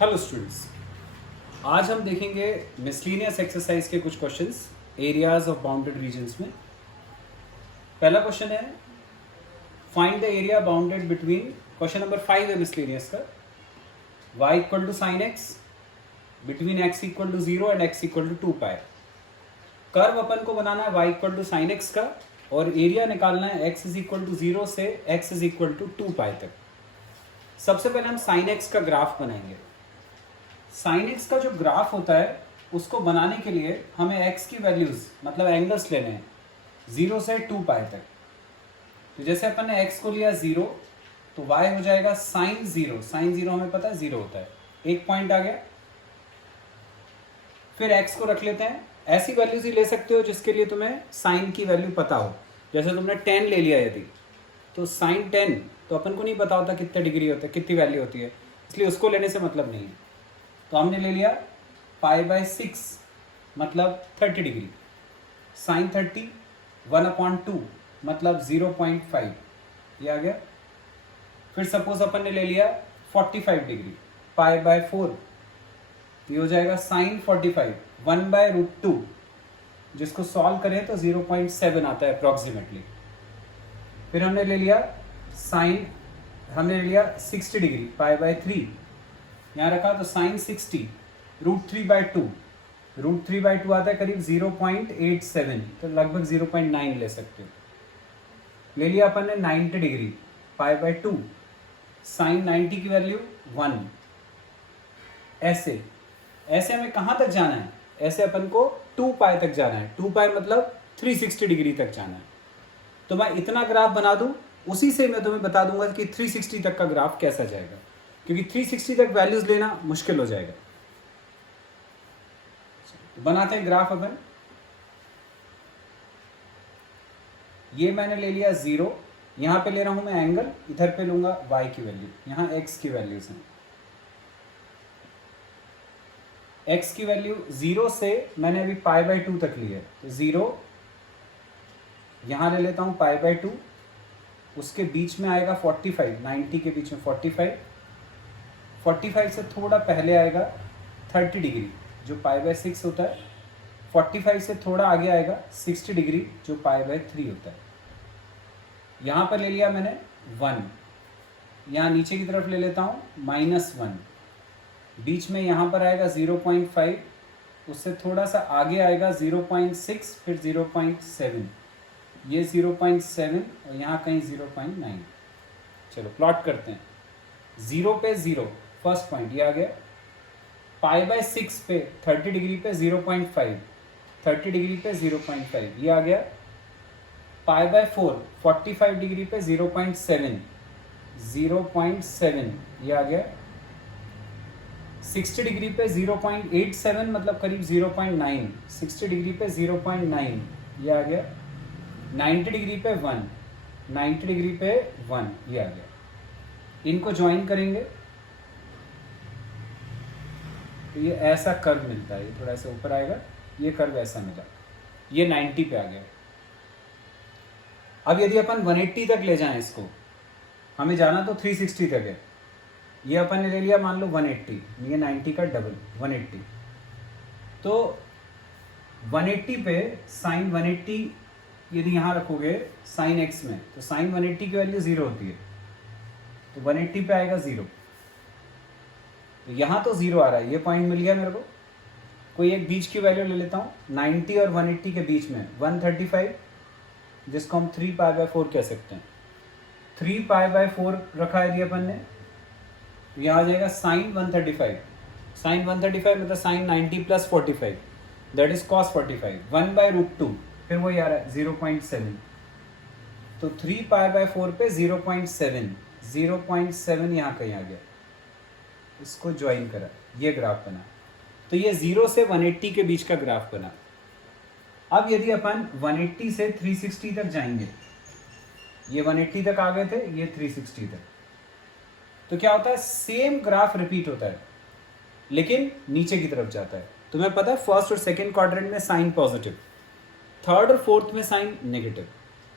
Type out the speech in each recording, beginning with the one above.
Hello students, आज हम देखेंगे मिसलिनियस एक्सरसाइज के कुछ questions areas of bounded regions में। पहला क्वेश्चन है find the area bounded between, question number 5 है मिसलिनियस का, y equal to sine X between x equal to 0 and x equal to 2 pi. Curve अपन को बनाना है y equal to sine X का और एरिया निकालना है x इज इक्वल टू 0 से x इज इक्वल टू 2 पाई तक। सबसे पहले हम साइन एक्स का ग्राफ बनाएंगे। साइन एक्स का जो ग्राफ होता है उसको बनाने के लिए हमें x की वैल्यूज मतलब एंगल्स लेने हैं 0 से 2 पाई तक। तो जैसे अपन ने x को लिया 0 तो y हो जाएगा साइन 0। साइन 0 हमें पता है 0 होता है, एक पॉइंट आ गया। फिर x को रख लेते हैं, ऐसी वैल्यूज ही ले सकते हो जिसके लिए तुम्हें साइन की वैल्यू पता हो। जैसे तुमने 10 ले लिया यदि, तो साइन 10 तो अपन को नहीं पता होता कितने डिग्री होता है, कितनी वैल्यू होती है, इसलिए उसको लेने से मतलब नहीं है। तो हमने ले लिया π/6 मतलब 30 डिग्री। साइन 30 1/2 मतलब 0.5, ये आ गया। फिर सपोज अपन ने ले लिया 45 डिग्री, π/4 ये हो जाएगा साइन 45 1/√2, जिसको सॉल्व करें तो 0.7 आता है अप्रॉक्सीमेटली। फिर हमने ले लिया साइन, हमने ले लिया 60 डिग्री, π/3 यहाँ रखा तो साइन 60 √3/2, √3/2 आता है करीब 0.87, तो लगभग 0.9 ले सकते हो। ले लिया अपन ने 90 डिग्री, π/2 साइन 90 की वैल्यू 1। ऐसे ऐसे हमें कहाँ तक जाना है, ऐसे अपन को 2 पाई तक जाना है। 2 पाई मतलब 360 डिग्री तक जाना है। तो मैं इतना ग्राफ बना दूं, उसी से मैं तुम्हें बता दूंगा कि 360 तक का ग्राफ कैसा जाएगा, क्योंकि 360 तक वैल्यूज लेना मुश्किल हो जाएगा। तो बनाते हैं ग्राफ अपन। ये मैंने ले लिया 0, यहां पे ले रहा हूं मैं एंगल, इधर पे लूंगा y की वैल्यू, यहां x की वैल्यूज हैं। x की वैल्यू 0 से मैंने अभी π/2 तक ली है, तो 0 यहां ले लेता हूं π/2, उसके बीच में आएगा 45, 90 के बीच में 45 से थोड़ा पहले आएगा 30 डिग्री जो π/6 होता है। 45 से थोड़ा आगे आएगा 60 डिग्री जो π/3 होता है। यहाँ पर ले लिया मैंने 1, यहाँ नीचे की तरफ ले लेता हूँ -1, बीच में यहाँ पर आएगा 0.5, उससे थोड़ा सा आगे आएगा 0.6, फिर 0.7, ये 0.7 और यहाँ कहीं 0.9। चलो प्लॉट करते हैं। 0 पे 0 फर्स्ट पॉइंट ये आ गया, π/6 पे 30 डिग्री पे 0.5, 30 डिग्री पे 0.5 ये आ गया। π/4 45 डिग्री पे 0.7, 0.7 ये आ गया। 60 डिग्री पे 0.87 मतलब करीब 0.9, 60 डिग्री पे 0.9 ये आ गया। 90 डिग्री पे 1, 90 डिग्री पे 1 ये आ गया। इनको ज्वाइन करेंगे तो ये ऐसा कर्व मिलता है, ये थोड़ा सा ऊपर आएगा, ये कर्व ऐसा मिला, ये 90 पे आ गया। अब यदि अपन 180 तक ले जाएं इसको, हमें जाना तो 360 तक है, ये अपन ने ले लिया मान लो 180, ये 90 का डबल 180। तो 180 पे साइन 180 यदि यहाँ रखोगे साइन एक्स में, तो साइन 180 की वैल्यू 0 होती है, तो 180 पे आएगा 0। तो यहाँ तो 0 आ रहा है, ये पॉइंट मिल गया मेरे को। कोई एक बीच की वैल्यू ले लेता हूँ, 90 और 180 के बीच में 135, जिसको हम 3 π/4 कह सकते हैं। 3 π/4 रखा है अपन ने, तो यहाँ आ जाएगा साइन 135। साइन 135 मतलब sine 90 plus 45 that is cos 45, 1/√2, फिर वही आ रहा है 0.7। तो 3 π/4 पे 0.7, 0.7 यहाँ कहीं आ गया, इसको ज्वाइन करा, ये ग्राफ बना। तो ये 0 से 180 के बीच का ग्राफ बना। अब यदि अपन 180 से 360 तक जाएंगे, ये 180 तक आ गए थे, ये 360 तक, तो क्या होता है, सेम ग्राफ रिपीट होता है लेकिन नीचे की तरफ जाता है। तुम्हें पता है फर्स्ट और सेकंड क्वाड्रेंट में साइन पॉजिटिव, थर्ड और फोर्थ में साइन नेगेटिव।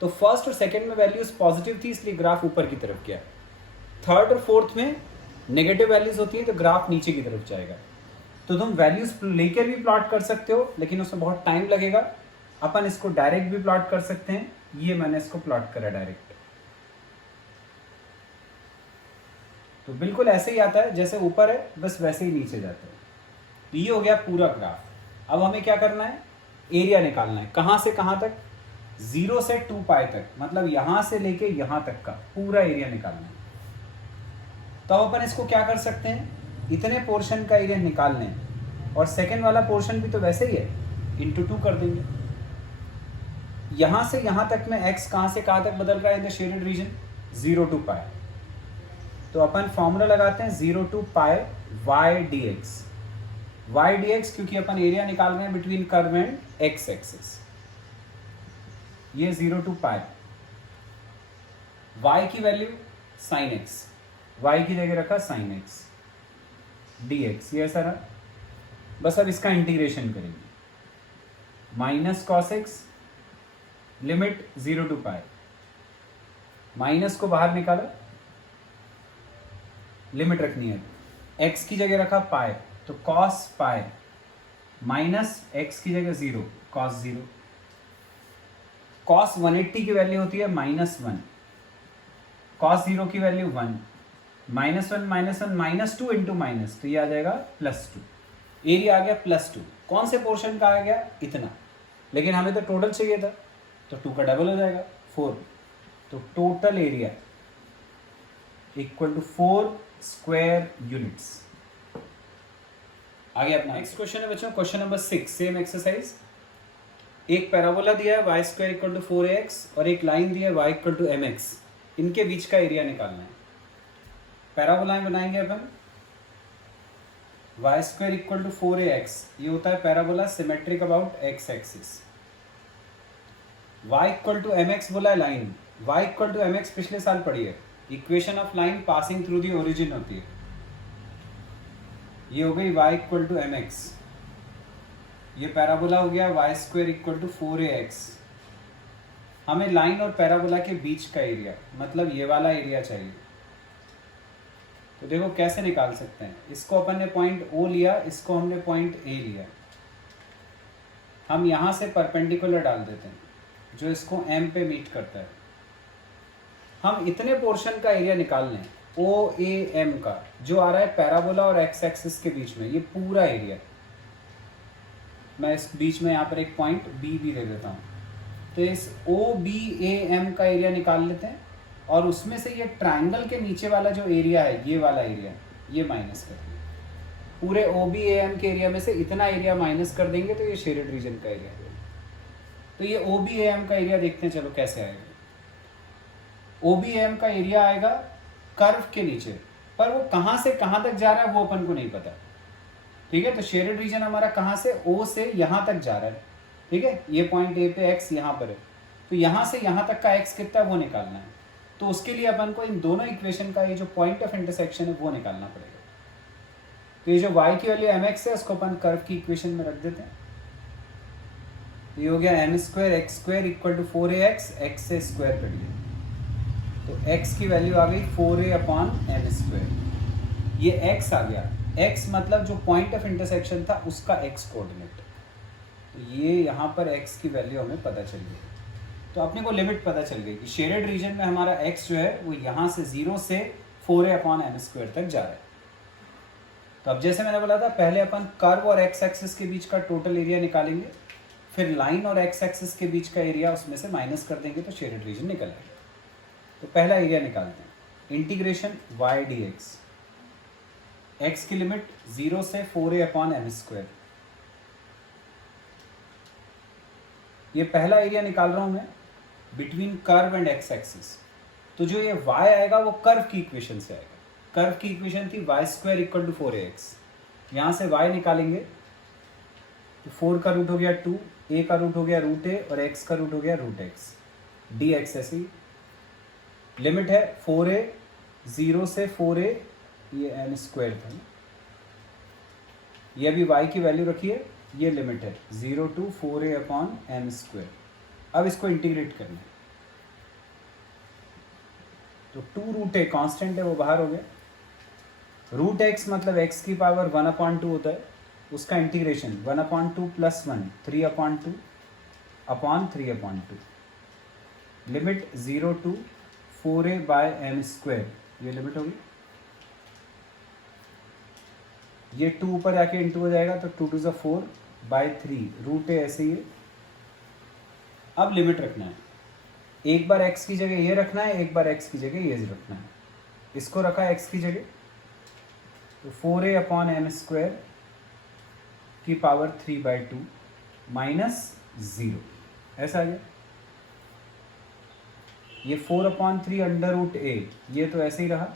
तो फर्स्ट और सेकंड में वैल्यूज पॉजिटिव थी इसलिए ग्राफ ऊपर की तरफ गया, थर्ड और फोर्थ में नेगेटिव वैल्यूज होती है तो ग्राफ नीचे की तरफ जाएगा। तो तुम वैल्यूज लेकर भी प्लॉट कर सकते हो, लेकिन उसमें बहुत टाइम लगेगा। अपन इसको डायरेक्ट भी प्लॉट कर सकते हैं। ये मैंने इसको प्लॉट करा डायरेक्ट, तो बिल्कुल ऐसे ही आता है जैसे ऊपर है, बस वैसे ही नीचे जाता है। तो ये हो गया पूरा ग्राफ। अब हमें क्या करना है, एरिया निकालना है। कहाँ से कहाँ तक, 0 से 2 पाई तक, मतलब यहां से लेके यहां तक का पूरा एरिया निकालना है। तो अब अपन इसको क्या कर सकते हैं, इतने पोर्शन का एरिया निकाल लें, और सेकेंड वाला पोर्शन भी तो वैसे ही है, इंटू 2 कर देंगे। यहां से यहां तक में x कहां से कहां तक बदल रहा है in the shaded region, 0 to पाई। तो अपन फॉर्मूला लगाते हैं 0 to pi y dx। y dx क्योंकि अपन एरिया निकाल रहे हैं between curve and x axis. ये 0 to पाई, y की वैल्यू sin x, y की जगह रखा sin x dx, ये ऐसा रहा। बस अब इसका इंटीग्रेशन करेंगे, minus cos x, limit 0 to pi, minus को बाहर निकाला, लिमिट रखनी है, x की जगह रखा पाई, तो cos पाई माइनस x की जगह 0, cos 0। cos 180 की वैल्यू होती है -1, cos 0 की वैल्यू 1, -1 -2 इंटू माइनस, तो ये आ जाएगा +2। एरिया आ गया +2। कौन से पोर्शन का आ गया, इतना, लेकिन हमें तो टोटल चाहिए था, तो 2 का डबल हो जाएगा 4। तो total area equal to 4 square units. आगे अपना नेक्स्ट क्वेश्चन है बच्चों, क्वेश्चन नंबर 6, सेम एक्सरसाइज। एक पैराबोला दिया है y square equal to 4ax और एक लाइन दी है y इक्वल टू mx। इनके बीच का एरिया निकालना है। पैराबोलाएं बनाएंगे अपन, y square equal to 4ax, ये होता है parabola symmetric about x axis. y equal to mx बोला है line, y equal to mx पिछले साल पढ़ी है, equation of line passing through the origin होती है। ये हो गई y इक्वल टू mx, ये पैराबोला हो गया y square equal to 4ax। हमें लाइन और पैराबोला के बीच का एरिया, मतलब ये वाला एरिया चाहिए। तो देखो कैसे निकाल सकते हैं, इसको अपन ने पॉइंट O लिया, इसको हमने पॉइंट A लिया। हम यहाँ से परपेंडिकुलर डाल देते हैं जो इसको M पे मीट करता है। हम इतने पोर्शन का एरिया निकाल लें OAM का, जो आ रहा है पैराबोला और x एक्सिस के बीच में, ये पूरा एरिया। मैं इस बीच में यहाँ पर एक पॉइंट B भी दे देता हूँ। तो इस OBAM का एरिया निकाल लेते हैं, और उसमें से ये ट्रायंगल के नीचे वाला जो एरिया है, ये वाला एरिया, ये माइनस कर देंगे। पूरे OBAM के एरिया में से इतना एरिया माइनस कर देंगे तो ये शेडेड रीजन का एरिया है। तो ये OBAM का एरिया देखते हैं, चलो कैसे आएगा। OBAM का एरिया आएगा कर्व के नीचे, पर वो कहाँ से कहाँ तक जा रहा है वो अपन को नहीं पता, ठीक है। तो शेडेड रीजन हमारा कहाँ से, O से यहाँ तक जा रहा है, ठीक है। ये पॉइंट A पे x यहाँ पर है, तो यहाँ से यहाँ तक का x कितना है वो निकालना है। तो उसके लिए अपन को इन दोनों इक्वेशन का ये जो पॉइंट ऑफ इंटरसेक्शन है वो निकालना पड़ेगा। तो ये जो y की वैल्यू mx है उसको अपन कर्व की इक्वेशन में रख देते हैं। तो ये हो गया m square x square equal to 4ax, x से स्क्वायर कर लिया, तो x की वैल्यू आ गई 4a अपॉन m स्क्वायर। ये x आ गया, x मतलब जो पॉइंट ऑफ इंटरसेक्शन था उसका x कोऑर्डिनेट। तो ये यहाँ पर x की वैल्यू हमें पता चल गई। तो अपने को लिमिट पता चल गई कि शेडेड रीजन में हमारा x जो है वो यहाँ से 0 से 4a अपॉन m स्क्वायर तक जा रहा है। तो अब जैसे मैंने बोला था, पहले अपन कर्व और x एक्सिस के बीच का टोटल एरिया निकालेंगे, फिर लाइन और x एक्सिस के बीच का एरिया उसमें से माइनस कर देंगे तो शेडेड रीजन निकल आएगा। तो पहला एरिया निकालते हैं, इंटीग्रेशन y dx, x की लिमिट 0 से 4a अपॉन m स्क्वायर। ये पहला एरिया निकाल रहा हूं मैं between curve and x axis. तो जो ये y आएगा वो कर्व की इक्वेशन से आएगा। कर्व की इक्वेशन थी y square equal to 4ax, यहाँ से y निकालेंगे तो 4 का रूट हो गया 2, a का रूट हो गया √a और x का रूट हो गया √x, dx ऐसी लिमिट है 4a, 0 से 4a, ये m स्क्वायर था, ये अभी y की वैल्यू रखिए, ये लिमिट है 0 to 4a upon m square. अब इसको इंटीग्रेट करना है, तो 2 √a कांस्टेंट है वो बाहर हो गया, रूट एक्स मतलब एक्स की पावर 1/2 होता है, उसका integration 1/2 + 1 3/2 upon 3/2 limit 0 to 4a/m², ये लिमिट होगी। ये 2 ऊपर आके इंटू हो जाएगा तो 2 to 4/3 रूट है, ऐसे ही है। अब लिमिट रखना है, एक बार x की जगह ये रखना है, एक बार x की जगह ये रखना है। इसको रखा x की जगह तो 4a/m² की पावर 3/2 -0 ऐसा आ गया। ये 4/3 √a, ये तो ऐसे ही रहा।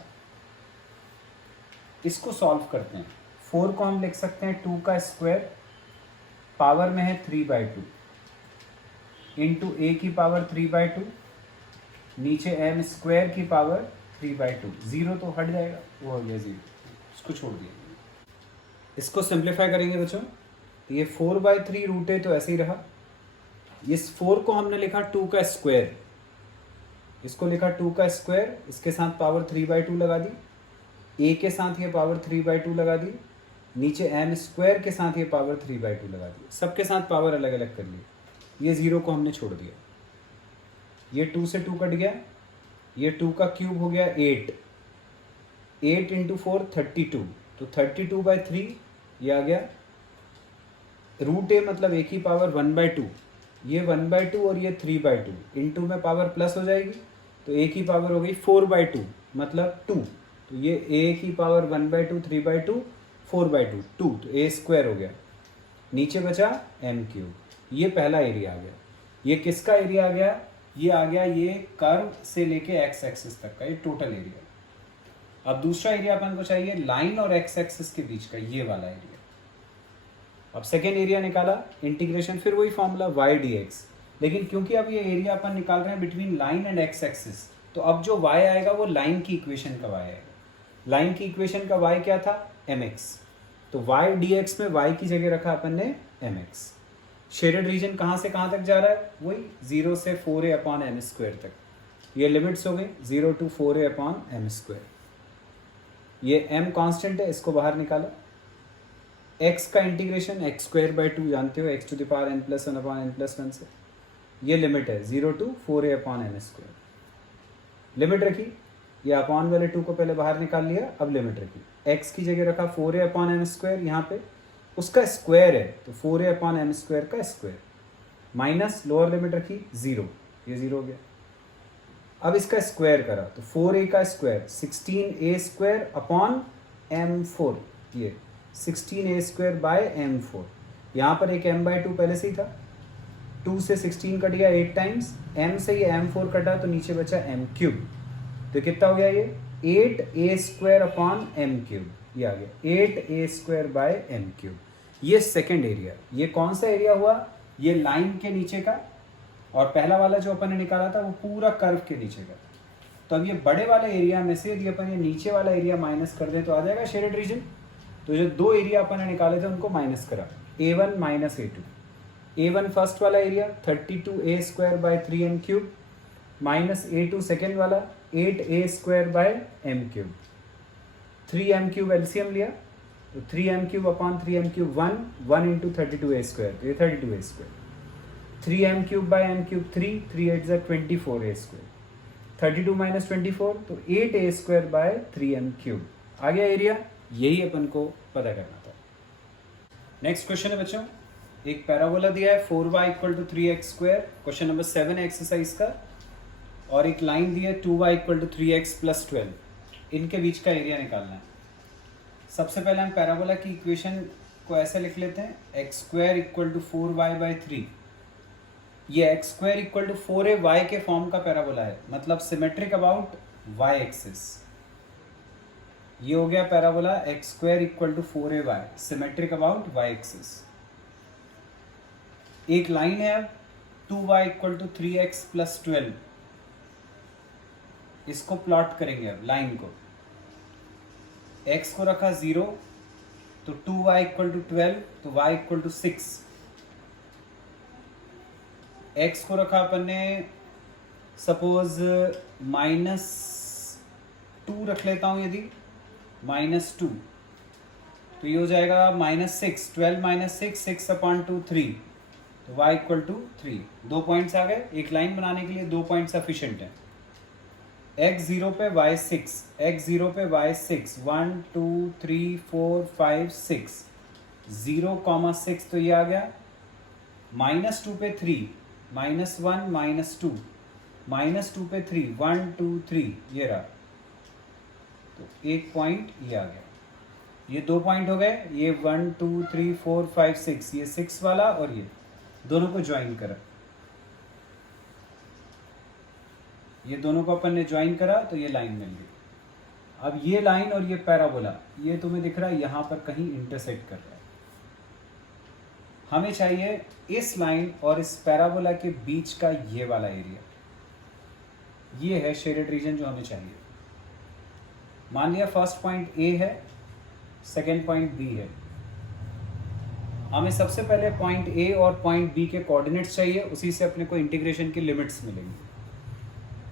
इसको सॉल्व करते हैं। 4 को हम लिख सकते हैं 2 का स्क्वायर, पावर में है 3/2 इंटू a की पावर 3/2, नीचे m² की पावर 3/2। 0 तो हट जाएगा, वो हो गया 0, इसको छोड़ दिया। इसको सिंप्लीफाई करेंगे बच्चों, ये 4/3 रूट है तो ऐसे ही रहा। इस 4 को हमने लिखा 2 का स्क्वायर, इसको लिखा 2 का स्क्वायर, इसके साथ पावर 3/2 लगा दी, a के साथ ये पावर 3/2 लगा दी, नीचे m² के साथ ये पावर 3/2 लगा दी, सबके साथ पावर अलग अलग कर ली। ये 0 को हमने छोड़ दिया, ये 2 से 2 कट गया, ये 2 का क्यूब हो गया 8, 8 × 4 32, तो 32/3 ये आ गया। रूट a मतलब a की पावर 1/2, ये 1/2 और ये 3/2, इंटू में पावर प्लस हो जाएगी तो a की पावर हो गई 4/2 मतलब 2, तो ये a की पावर 1/2 3/2 4/2 2, तो a² हो गया। नीचे बचा m³, ये पहला एरिया आ गया। ये किसका एरिया आ गया? ये आ गया ये कर्व से लेके x एक्सिस तक का, ये टोटल एरिया। अब दूसरा एरिया अपन को चाहिए लाइन और x एक्सिस के बीच का, ये वाला एरिया। अब सेकेंड एरिया निकाला, इंटीग्रेशन फिर वही फॉर्मूला y dx, लेकिन क्योंकि अब ये एरिया अपन निकाल रहे हैं between line and x axis, तो अब जो y आएगा वो लाइन की इक्वेशन का y आएगा। लाइन की इक्वेशन का y क्या था? mx, तो y dx में y की जगह रखा अपन ने mx। शेडेड रीजन कहाँ से कहाँ तक जा रहा है? वही 0 से 4a/m² तक। ये लिमिट्स हो गई 0 to 4a/m²। ये m कांस्टेंट है, इसको बाहर निकाला। x का इंटीग्रेशन x²/2 जानते हो, x⁴n+1/n+1 से। ये लिमिट है 0 to 4a/m²। लिमिट रखी, ये अपॉन वाले 2 को पहले बाहर निकाल लिया, अब लिमिट रखी। x की जगह रखा 4a/m² यहाँ पे, उसका स्क्वायर है तो 4a/m² का स्क्वायर, माइनस लोअर लिमिट रखी 0, ये 0 हो गया। अब इसका स्क्वायर करा तो 4a का स्क्वायर 16a²/m4, ये 16a²/m4। यहाँ पर एक m/2 पहले से ही था, 2 से 16 कट गया 8 टाइम्स, m से ये m4 कटा तो नीचे बचा m³, तो कितना हो गया ये 8a²/m³, ये आ गया 8a²/m³। ये सेकेंड एरिया। ये कौन सा एरिया हुआ? ये लाइन के नीचे का, और पहला वाला जो अपन ने निकाला था वो पूरा कर्व के नीचे का। तो अब ये बड़े वाले एरिया में से यदि अपन ये नीचे वाला एरिया माइनस कर दें तो आ जाएगा शेडेड रीजन। तो जो दो एरिया अपन ने निकाले थे उनको माइनस करा, a1 - a2। a1 फर्स्ट वाला area 32a²/3m³ minus a2 second वाला 8a²/m³। 3m³ एलसीएम लिया तो 3m³/3m³ 1 × 32a², तो ये 32a²। 3m³/m³ 3, 3 8 = 24a²। 32 - 24 तो 8a²/3m³। आ गया एरिया, यही अपन को पता करना था। नेक्स्ट क्वेश्चन है बच्चों, एक पैराबोला दिया है 4y = 3x², क्वेश्चन नंबर 7 है एक्सरसाइज का, और एक लाइन दी है 2y = 3x + 12। इनके बीच का एरिया निकालना है। सबसे पहले हम पैराबोला की इक्वेशन को ऐसे लिख लेते हैं, x² = 4y/3। ये x² = 4ay के फॉर्म का पैराबोला है, मतलब सिमेट्रिक अबाउट y एक्सिस। ये हो गया parabola x² = 4ay, symmetric about y axis. एक लाइन है अब 2y = 3x + 12। इसको प्लॉट करेंगे अब लाइन को। x को रखा 0 तो 2y = 12, तो y = 6। x को रखा अपन ने सपोज -2 रख लेता हूं, यदि -2, तो ये हो जाएगा -6, 12 -6, 6 अपॉन 2 3, तो y इक्वल टू 3। 2 पॉइंट्स आ गए। एक लाइन बनाने के लिए 2 पॉइंट सफिशिएंट है। x0 पे y6, x0 पे y6, 1 2 3 4 5 6, 0,6, तो ये आ गया। -2 पे 3, -1 -2, -2 पे 3, 1 2 3, ये रहा। तो एक पॉइंट ये आ गया। ये 2 पॉइंट हो गए। ये 1 2 3 4 5 6, ये 6 वाला और ये दोनों को ज्वाइन करा। ये दोनों को अपन ने ज्वाइन करा तो ये लाइन मिल गई। अब ये लाइन और ये पैराबोला, ये तुम्हें दिख रहा है यहाँ पर कहीं इंटरसेक्ट कर रहा है। हमें चाहिए इस लाइन और इस पैराबोला के बीच का ये वाला एरिया। ये है शेडेड रीजन जो हमें चाहिए। मान लिया फर्स्ट पॉइंट ए है, सेकेंड पॉइंट बी है। हमें सबसे पहले पॉइंट ए और पॉइंट बी के कोऑर्डिनेट्स चाहिए, उसी से अपने को इंटीग्रेशन की लिमिट्स मिलेंगी।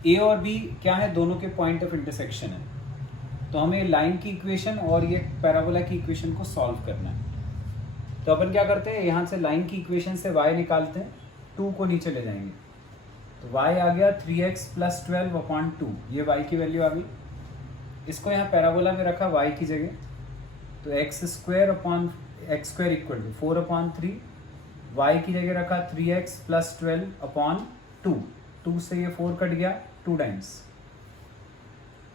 ए और बी क्या है, दोनों के पॉइंट ऑफ इंटरसेक्शन है। तो हमें लाइन की इक्वेशन और ये पैराबोला की इक्वेशन को सॉल्व करना है। तो अपन क्या करते हैं, यहाँ से लाइन की इक्वेशन से y निकालते हैं, 2 को नीचे ले जाएंगे तो y आ गया 3x + 12 अपॉन 2, ये y की वैल्यू आ गई। इसको यहाँ पैराबोला में रखा y की जगह, तो x² upon x² equal to 4 upon 3, y की जगह रखा 3x + 12 अपॉन 2, 2 से ये 4 कट गया 2 टाइम्स,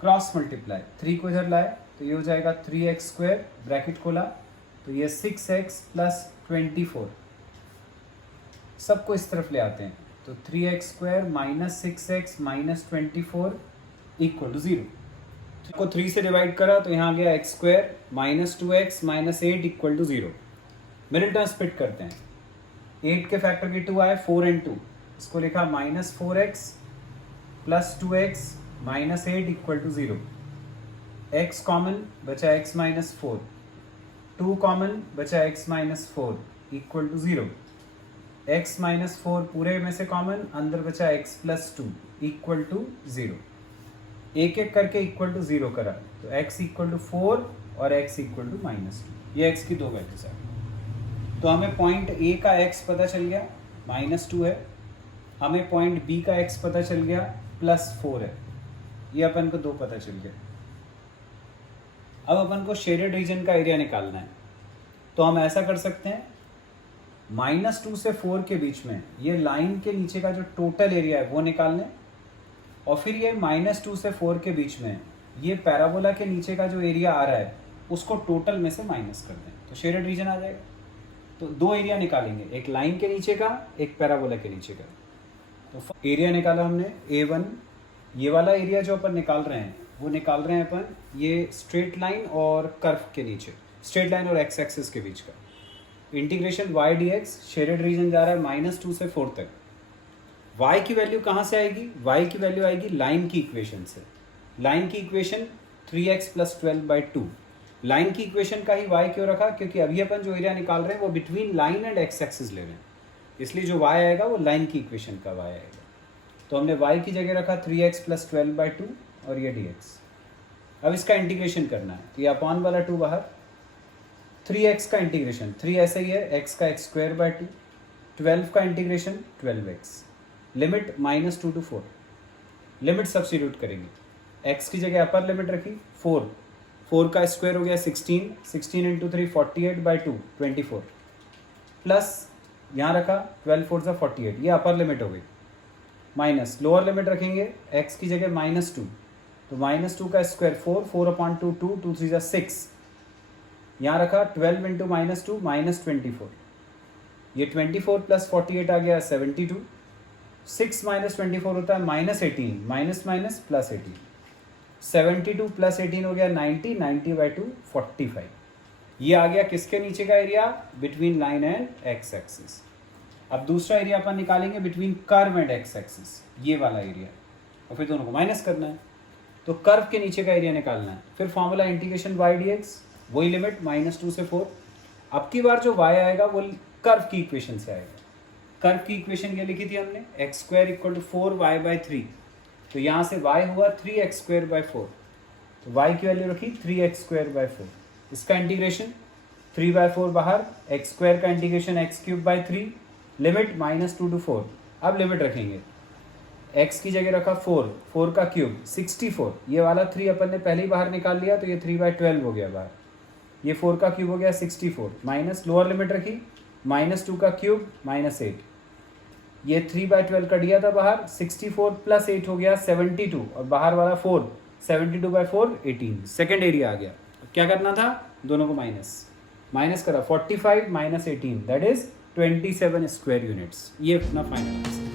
क्रॉस मल्टीप्लाई 3 को इधर लाए तो ये हो जाएगा 3x² ब्रैकेट खोला तो ये 6x + 24, सबको इस तरफ ले आते हैं तो 3x² - 6x - 24 इक्वल टू 0। को 3 से डिवाइड करा तो यहाँ गया x² - 2x - 8 equal to 0। Middle term split करते हैं, 8 के फैक्टर की 2 आए, 4 and 2, इसको लिखा -4x + 2x - 8 equal to 0। x common बचा x - 4, 2 कॉमन बचा x - 4 इक्वल टू 0। x - 4 पूरे में से कॉमन, अंदर बचा x + 2 इक्वल टू 0। एक एक करके इक्वल टू 0 करा तो x इक्वल टू 4 और x इक्वल टू -2, ये x की दो वैल्यूज है। तो हमें पॉइंट A का x पता चल गया -2 है, हमें पॉइंट B का x पता चल गया +4 है, ये अपन को 2 पता चल गया। अब अपन को शेडेड रीजन का एरिया निकालना है, तो हम ऐसा कर सकते हैं, -2 से 4 के बीच में ये लाइन के नीचे का जो टोटल एरिया है वो निकाल लें, और फिर ये -2 से 4 के बीच में ये पैराबोला के नीचे का जो एरिया आ रहा है उसको टोटल में से माइनस कर दें तो शेडेड रीजन आ जाएगा। तो 2 एरिया निकालेंगे, एक लाइन के नीचे का, एक पैराबोला के नीचे का। तो एरिया निकाला हमने A1, ये वाला एरिया जो अपन निकाल रहे हैं वो निकाल रहे हैं अपन ये स्ट्रेट लाइन और कर्व के नीचे, स्ट्रेट लाइन और x एक्सिस के बीच का। Integration y dx, shaded region जा रहा है -2 से 4 तक। y की वैल्यू कहाँ से आएगी, y की वैल्यू आएगी लाइन की इक्वेशन से। लाइन की इक्वेशन 3x + 12/2। लाइन की इक्वेशन का ही y क्यों रखा, क्योंकि अभी अपन जो एरिया निकाल रहे हैं वो between line and x axis ले रहे हैं, इसलिए जो y आएगा वो लाइन की इक्वेशन का y आएगा। तो हमने y की जगह रखा 3x + 12/2 और ये dx। अब इसका इंटीग्रेशन करना है तो ये अपॉन वाला 2 बाहर, 3x का इंटीग्रेशन 3 ऐसे ही है, x का x²/2, 12 का integration 12x, limit -2 to 4, limit substitute करेंगे, x की जगह अपर लिमिट रखी 4, 4 का स्क्वायर हो गया 16, 16 × 3 48/2 24, प्लस यहाँ रखा 12 4 = 48, ये अपर लिमिट हो गई, माइनस लोअर लिमिट रखेंगे x की जगह -2, तो -2 का स्क्वायर 4, 4/2 2, 2 3 = 6, यहाँ रखा 12 × -2 -24, ये 24 + 48 आ गया 72, 6 - 24 होता है -18, माइनस माइनस +18, 72 + 18 हो गया 90, 90/2 45। ये आ गया किसके नीचे का area, between line and x axis. अब दूसरा एरिया अपन निकालेंगे between curve and x axis, ये वाला एरिया, और फिर दोनों को माइनस करना है। तो कर्व के नीचे का एरिया निकालना है, फिर फॉर्मूला इंटीग्रेशन y dx, वही लिमिट -2 से 4। अब की बार जो y आएगा वो कर्व की इक्वेशन से आएगा। कर्व की इक्वेशन ये लिखी थी हमने, x² = 4y/3, तो यहाँ से y हुआ 3x² / 4, y की वैल्यू रखी 3x²/4, इसका इंटीग्रेशन 3/4 बाहर, x² का इंटीग्रेशन x³/3, लिमिट -2 to 4। अब लिमिट रखेंगे, x की जगह रखा 4 का क्यूब 64, ये वाला 3 अपन ने पहले ही बाहर निकाल लिया तो ये 3/12 हो गया बाहर, ये 4 का क्यूब हो गया 64, माइनस लोअर लिमिट रखी -2 का क्यूब -8, ये 3/12 कट गया था बाहर, 64 + 8 हो गया 72, और बाहर वाला 4, 72/4 18, सेकेंड एरिया आ गया। क्या करना था, दोनों को माइनस करा, 45 - 18 दैट इज 27 स्क्वायर यूनिट्स। ये अपना फाइनल आंसर।